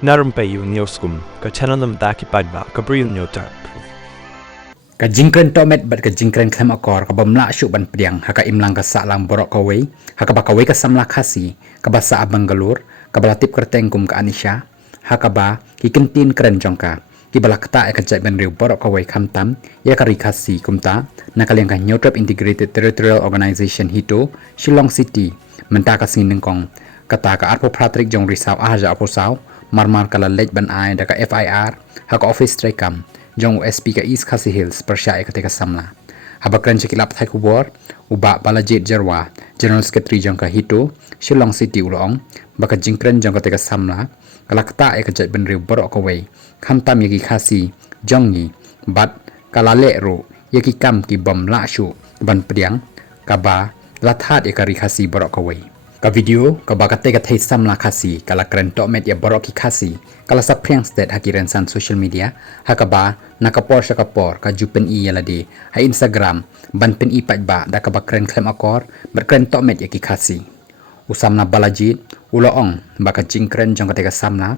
Narum payu nioskum, ka chananam daki padba, ka bril nyotar. Ka jingkren tomet bat ka jingkren klem akor ka bamla syuk ban priang haka imlang ka saklang borok kawai haka ba kawai ka samla khasi ka ba sa abangalur ka balatip kertengkum ka anisha haka ba ki kentin keren jongka ki balakta ka jai ban riu borok kawai khamtam ya ka rikasi kumta nakaliang ka Nyotrap Integrated Territorial Organization hito Shillong City menta ka sinengkong kata ka arpo pratrik jong risau aja aposau marmar kala lej ban ai da ka FIR haka office trekam jong USP ka East Khasi Hills persya ka teka samla habakran chikilap thai kubor uba balajit jarwa General Secretary jong ka hito Shillong City ulong baka jingkren jong ka teka samla kalakta ka jat ban riu borok kawai khamtam yaki khasi jongi bat kalale ro yaki kam ki bom la shu ban priang kaba lathat ka khasi borok kawai ka video ka bakate ka thai samla khasi kala kren to met ya borok ki khasi kala sa priang state hakiran san social media hakaba nakapor sa kapor ka jupen i yalade ha Instagram ban pen i ba da ka bakren klem akor ber kren to met ya ki khasi usamna balajit uloong baka jingkren jong ka samla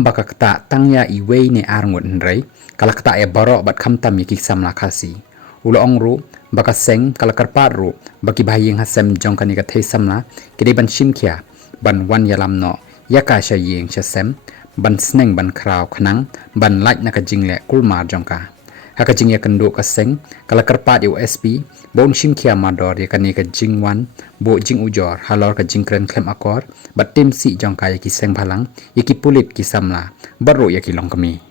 baka kata tangya i wei ne arngut nrei kala kata ya borok bat khamtam ya ki samla khasi uloong ru baka seng kala karpar ru baki bahayeng hasem jong kani ka thei samla kide ban shimkhia ban wan yalam no yaka sha yeng sha sem ban sneng ban kraw khnang ban laj na ka jingle kulmar jong ka haka jing ya kendo ka seng kala karpat USP bon shimkhia mador ya kani ka jingwan bo jing ujor halor ka jingkren klem akor bat tim si jong ka ya ki seng phalang ya ki pulit ki samla baru ya ki long kami